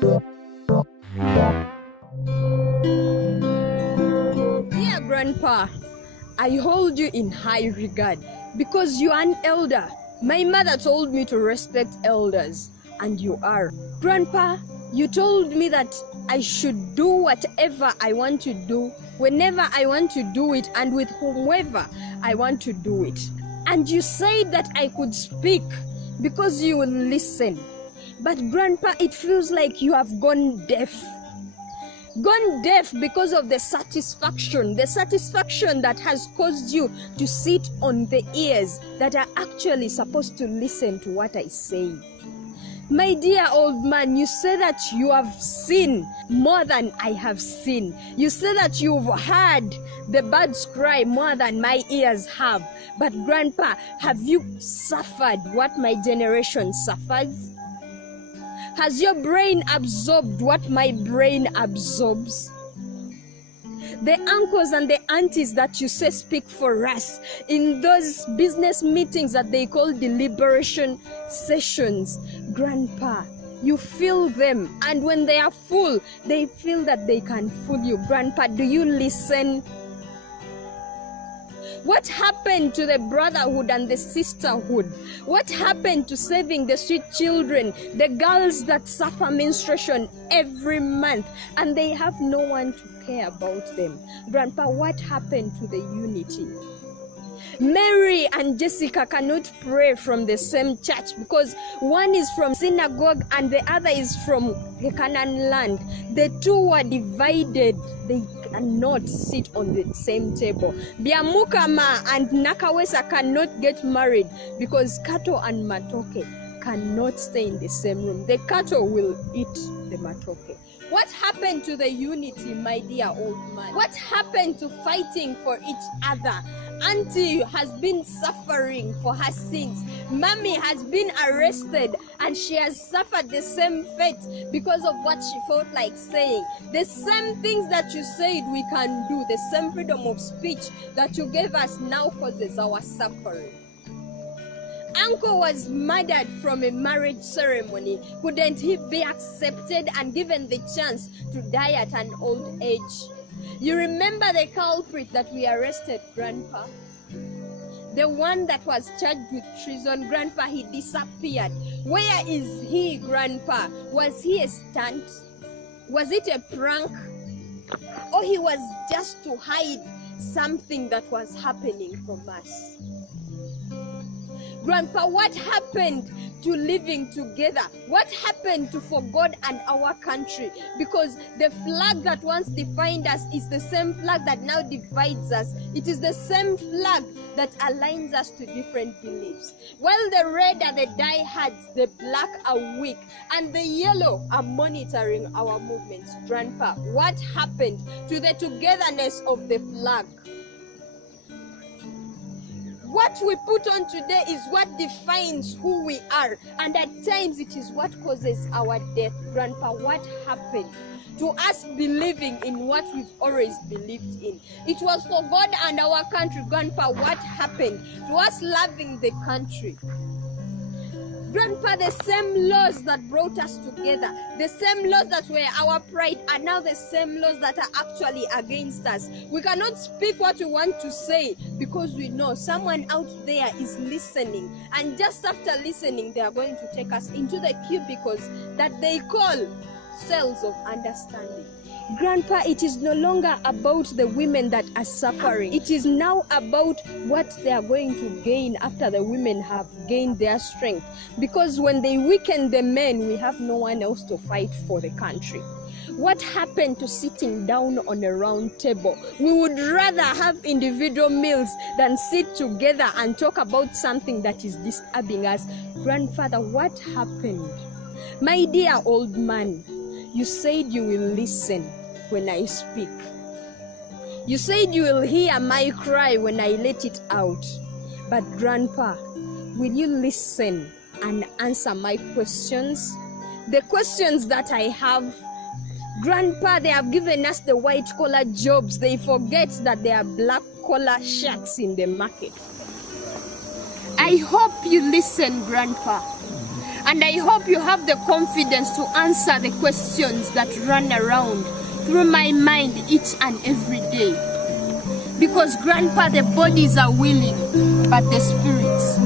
Dear Grandpa, I hold you in high regard because you are an elder. My mother told me to respect elders, and you are. Grandpa, you told me that I should do whatever I want to do, whenever I want to do it, and with whomever I want to do it. And you said that I could speak because you will listen. But Grandpa, it feels like you have gone deaf. Gone deaf because of the satisfaction that has caused you to sit on the ears that are actually supposed to listen to what I say. My dear old man, you say that you have seen more than I have seen. You say that you've heard the birds cry more than my ears have. But Grandpa, have you suffered what my generation suffers? Has your brain absorbed what my brain absorbs? The uncles and the aunties that you say speak for us in those business meetings that they call deliberation sessions, Grandpa, you fill them, and when they are full, they feel that they can fool you. Grandpa, do you listen? What happened to the brotherhood and the sisterhood? What happened to saving the street children, the girls that suffer menstruation every month, and they have no one to care about them? Grandpa, what happened to the unity? Mary and Jessica cannot pray from the same church because one is from synagogue and the other is from the Canaan land. The two were divided. They cannot sit on the same table. Biamukama and Nakawesa cannot get married because Kato and Matoke cannot stay in the same room. The Kato will eat the Matoke. What happened to the unity, my dear old man? What happened to fighting for each other? Auntie has been suffering for her sins. Mommy has been arrested and she has suffered the same fate because of what she felt like saying. The same things that you said we can do, the same freedom of speech that you gave us now causes our suffering. Uncle was murdered from a marriage ceremony. Couldn't he be accepted and given the chance to die at an old age? You remember the culprit that we arrested, Grandpa? The one that was charged with treason, Grandpa, he disappeared. Where is he, Grandpa? Was he a stunt? Was it a prank? Or he was just to hide something that was happening from us? Grandpa, what happened to living together? What happened to for God and our country? Because the flag that once defined us is the same flag that now divides us. It is the same flag that aligns us to different beliefs. While the red are the diehards, the black are weak, and the yellow are monitoring our movements. Grandpa, what happened to the togetherness of the flag? What we put on today is what defines who we are, and at times it is what causes our death. Grandpa, what happened to us believing in what we've always believed in? It was for God and our country. Grandpa, what happened to us loving the country? Grandpa, the same laws that brought us together, the same laws that were our pride, are now the same laws that are actually against us. We cannot speak what we want to say because we know someone out there is listening, and just after listening, they are going to take us into the cubicles that they call cells of understanding. Grandpa, it is no longer about the women that are suffering. It is now about what they are going to gain after the women have gained their strength. Because when they weaken the men, we have no one else to fight for the country. What happened to sitting down on a round table? We would rather have individual meals than sit together and talk about something that is disturbing us. Grandfather, what happened? My dear old man, you said you will listen when I speak. You said you will hear my cry when I let it out. But Grandpa, will you listen and answer my questions? The questions that I have. Grandpa, they have given us the white collar jobs. They forget that there are black collar shirts in the market. I hope you listen, Grandpa. And I hope you have the confidence to answer the questions that run around through my mind each and every day. Because Grandpa, the bodies are willing, but the spirits